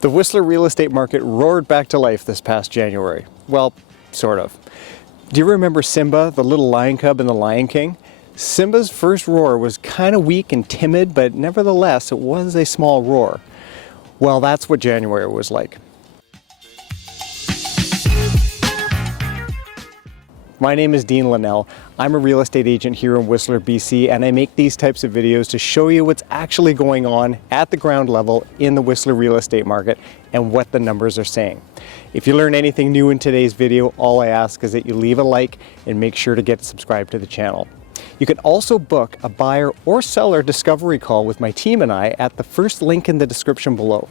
The Whistler real estate market roared back to life this past January. Well, sort of. Do you remember Simba, the little lion cub in The Lion King? Simba's first roar was kind of weak and timid, but nevertheless, it was a small roar. Well, that's what January was like. My name is Dean Linnell. I'm a real estate agent here in Whistler, BC, and I make these types of videos to show you what's actually going on at the ground level in the Whistler real estate market and what the numbers are saying. If you learn anything new in today's video, all I ask is that you leave a like and make sure to get subscribed to the channel. You can also book a buyer or seller discovery call with my team and I at the first link in the description below.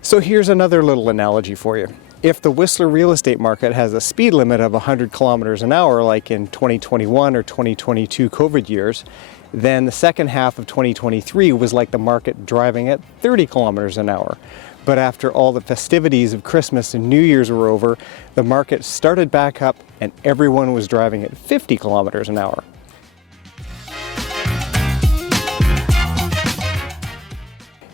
So here's another little analogy for you. If the Whistler real estate market has a speed limit of 100 kilometers an hour, like in 2021 or 2022 COVID years, then the second half of 2023 was like the market driving at 30 kilometers an hour. But after all the festivities of Christmas and New Year's were over, the market started back up and everyone was driving at 50 kilometers an hour.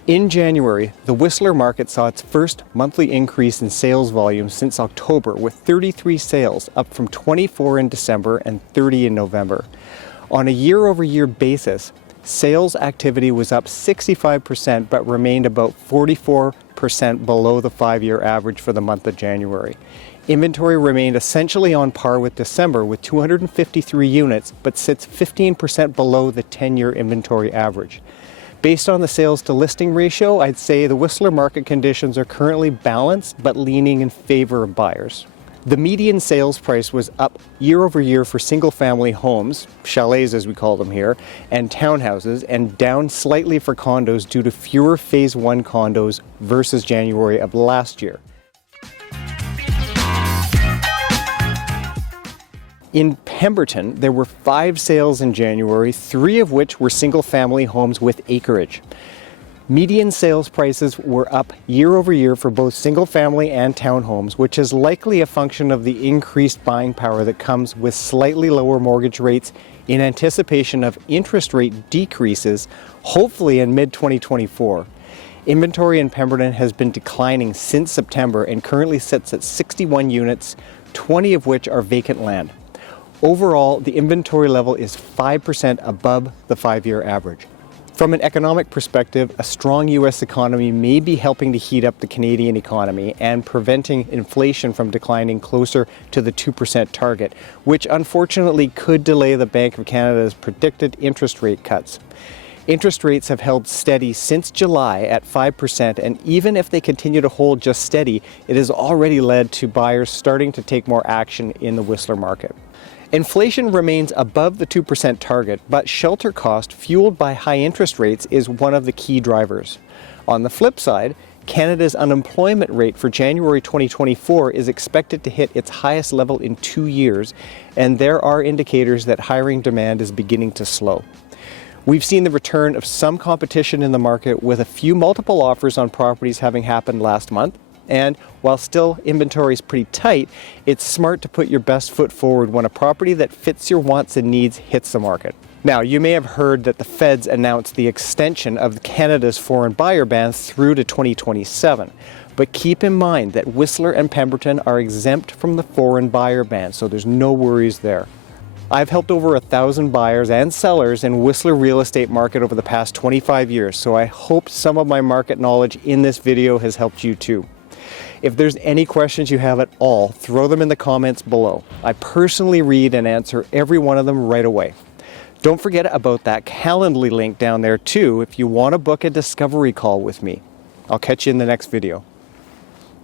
In January, the Whistler market saw its first monthly increase in sales volume since October, with 33 sales, up from 24 in December and 30 in November. On a year-over-year basis, sales activity was up 65% but remained about 44% below the 5-year average for the month of January. Inventory remained essentially on par with December with 253 units, but sits 15% below the 10-year inventory average. Based on the sales to listing ratio, I'd say the Whistler market conditions are currently balanced but leaning in favor of buyers. The median sales price was up year over year for single family homes, chalets as we call them here, and townhouses, and down slightly for condos due to fewer phase 1 condos versus January of last year. In Pemberton, there were 5 sales in January, 3 of which were single-family homes with acreage. Median sales prices were up year over year for both single-family and townhomes, which is likely a function of the increased buying power that comes with slightly lower mortgage rates in anticipation of interest rate decreases, hopefully in mid-2024. Inventory in Pemberton has been declining since September and currently sits at 61 units, 20 of which are vacant land. Overall, the inventory level is 5% above the 5-year average. From an economic perspective, a strong U.S. economy may be helping to heat up the Canadian economy and preventing inflation from declining closer to the 2% target, which unfortunately could delay the Bank of Canada's predicted interest rate cuts. Interest rates have held steady since July at 5%, and even if they continue to hold just steady, it has already led to buyers starting to take more action in the Whistler market. Inflation remains above the 2% target, but shelter cost fueled by high interest rates is one of the key drivers. On the flip side, Canada's unemployment rate for January 2024 is expected to hit its highest level in 2 years, and there are indicators that hiring demand is beginning to slow. We've seen the return of some competition in the market, with a few multiple offers on properties having happened last month. And while still inventory is pretty tight, it's smart to put your best foot forward when a property that fits your wants and needs hits the market. Now, you may have heard that the Feds announced the extension of Canada's foreign buyer ban through to 2027. But keep in mind that Whistler and Pemberton are exempt from the foreign buyer ban, so there's no worries there. I've helped over 1,000 buyers and sellers in Whistler real estate market over the past 25 years, so I hope some of my market knowledge in this video has helped you too. If there's any questions you have at all, throw them in the comments below. I personally read and answer every one of them right away. Don't forget about that Calendly link down there too if you want to book a discovery call with me. I'll catch you in the next video.